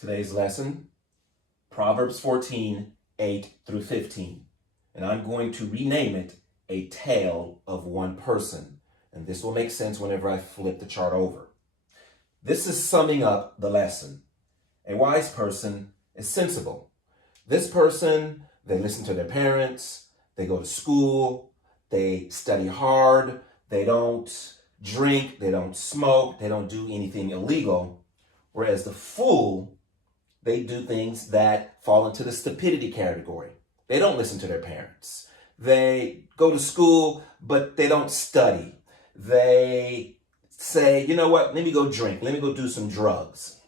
Today's lesson, Proverbs 14, 8 through 15. And I'm going to rename it A Tale of One Person. And this will make sense whenever I flip the chart over. This is summing up the lesson. A wise person is sensible. This person, they listen to their parents, they go to school, they study hard, they don't drink, they don't smoke, they don't do anything illegal. Whereas the fool, they do things that fall into the stupidity category. They don't listen to their parents. They go to school, but they don't study. They say, you know what, let me go drink. Let me go do some drugs.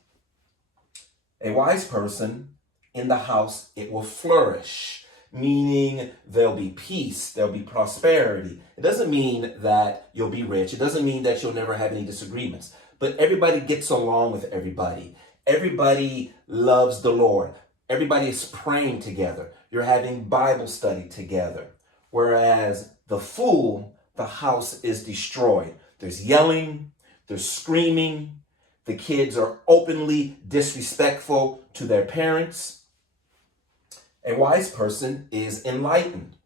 A wise person in the house, it will flourish, meaning there'll be peace, there'll be prosperity. It doesn't mean that you'll be rich. It doesn't mean that you'll never have any disagreements. But everybody gets along with everybody. Everybody loves the Lord. Everybody is praying together. You're having Bible study together. Whereas the fool, the house is destroyed. There's yelling, there's screaming. The kids are openly disrespectful to their parents. A wise person is enlightened.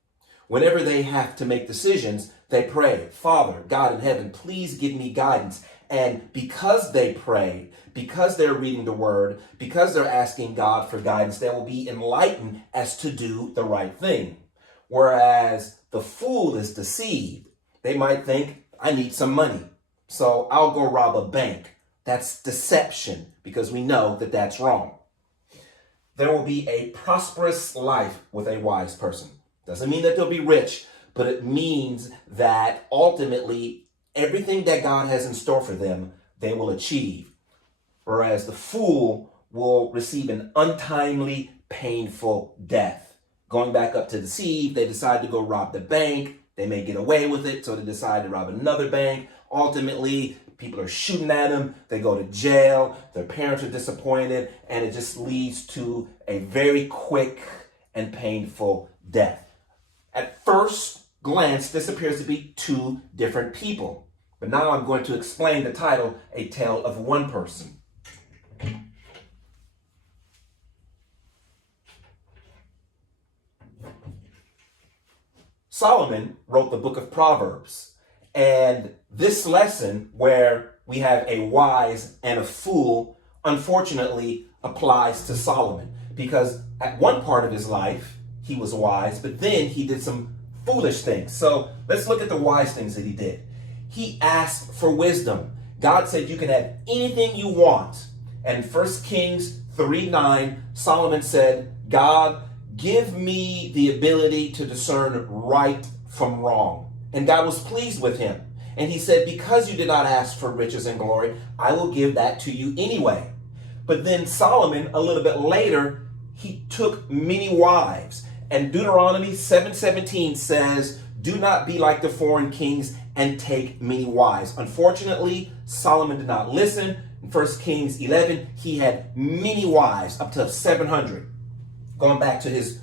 Whenever they have to make decisions, they pray, Father, God in heaven, please give me guidance. And because they pray, because they're reading the word, because they're asking God for guidance, they will be enlightened as to do the right thing. Whereas the fool is deceived. They might think, I need some money, so I'll go rob a bank. That's deception, because we know that that's wrong. There will be a prosperous life with a wise person. Doesn't mean that they'll be rich, but it means that ultimately everything that God has in store for them, they will achieve. Whereas the fool will receive an untimely, painful death. Going back up to deceive, they decide to go rob the bank. They may get away with it, so they decide to rob another bank. Ultimately, people are shooting at them. They go to jail. Their parents are disappointed, and it just leads to a very quick and painful death. At first glance, this appears to be two different people. But now I'm going to explain the title, A Tale of One Person. Solomon wrote the book of Proverbs. And this lesson, where we have a wise and a fool, unfortunately applies to Solomon. Because at one part of his life, he was wise, but then he did some foolish things. So let's look at the wise things that he did. He asked for wisdom. God said you can have anything you want. And 1 Kings 3:9, Solomon said, God, give me the ability to discern right from wrong. And God was pleased with him. And he said, because you did not ask for riches and glory, I will give that to you anyway. But then Solomon, a little bit later, he took many wives. And Deuteronomy 7:17 says, do not be like the foreign kings and take many wives. Unfortunately, Solomon did not listen. In 1 Kings 11, he had many wives, up to 700. Going back to his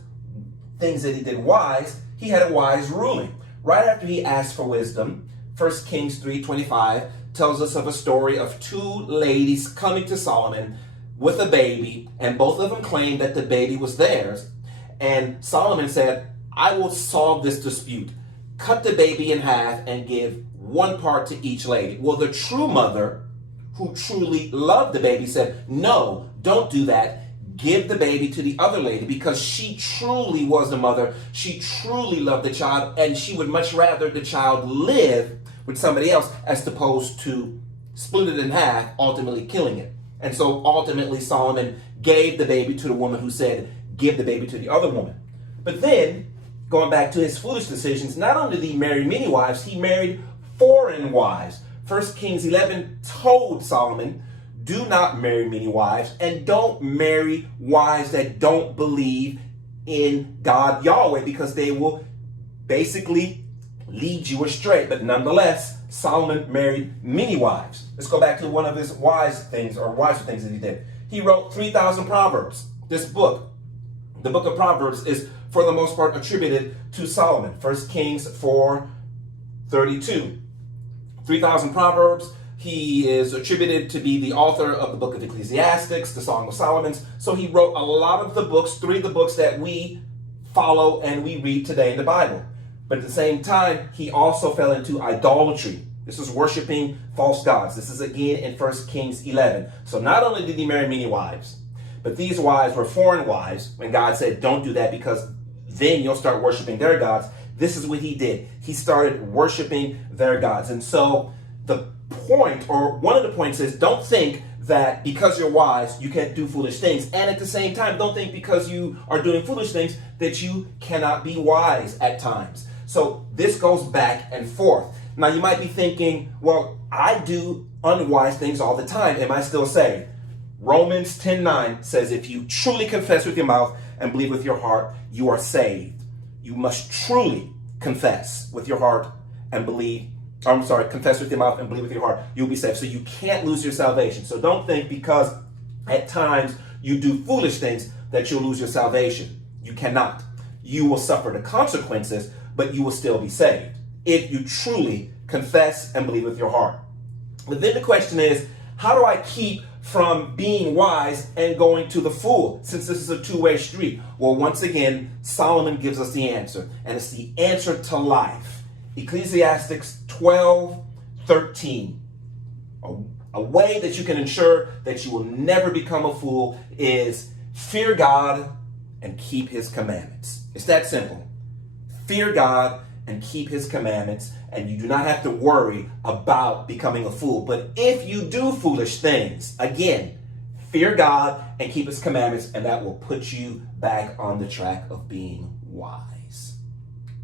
things that he did wise, he had a wise ruling. Right after he asked for wisdom, 1 Kings 3:25 tells us of a story of two ladies coming to Solomon with a baby, and both of them claimed that the baby was theirs. And Solomon said, I will solve this dispute. Cut the baby in half and give one part to each lady. Well, the true mother, who truly loved the baby, said, no, don't do that. Give the baby to the other lady, because she truly was the mother. She truly loved the child, and she would much rather the child live with somebody else as opposed to split it in half, ultimately killing it. And so ultimately Solomon gave the baby to the woman who said, give the baby to the other woman. But then, going back to his foolish decisions, not only did he marry many wives, he married foreign wives. 1 Kings 11 told Solomon, do not marry many wives, and don't marry wives that don't believe in God Yahweh, because they will basically lead you astray. But nonetheless, Solomon married many wives. Let's go back to one of his wiser things that he did. He wrote 3,000 Proverbs. This book, the book of Proverbs, is for the most part attributed to Solomon. 1 Kings 4:32. 3,000 Proverbs. He is attributed to be the author of the book of Ecclesiastes, the Song of Solomon. So he wrote a lot of the books, 3 of the books that we follow and we read today in the Bible. But at the same time, he also fell into idolatry. This is worshiping false gods. This is again in 1 Kings 11. So not only did he marry many wives, but these wives were foreign wives when God said, don't do that because then you'll start worshiping their gods. This is what he did. He started worshiping their gods. And so the point, or one of the points is, don't think that because you're wise, you can't do foolish things. And at the same time, don't think because you are doing foolish things that you cannot be wise at times. So this goes back and forth. Now you might be thinking, well, I do unwise things all the time. Am I still saved? Romans 10:9 says, if you truly confess with your mouth and believe with your heart, you are saved. You must truly confess with your heart and believe. Confess with your mouth and believe with your heart, you'll be saved. So you can't lose your salvation. So don't think because at times you do foolish things that you'll lose your salvation. You cannot. You will suffer the consequences, but you will still be saved if you truly confess and believe with your heart. But then the question is, how do I keep from being wise and going to the fool, since this is a two-way street? Well, once again, Solomon gives us the answer, and it's the answer to life. Ecclesiastes 12:13. A way that you can ensure that you will never become a fool is fear God and keep his commandments. It's that simple. Fear God and keep his commandments, and you do not have to worry about becoming a fool. But if you do foolish things, again, fear God and keep his commandments, and that will put you back on the track of being wise.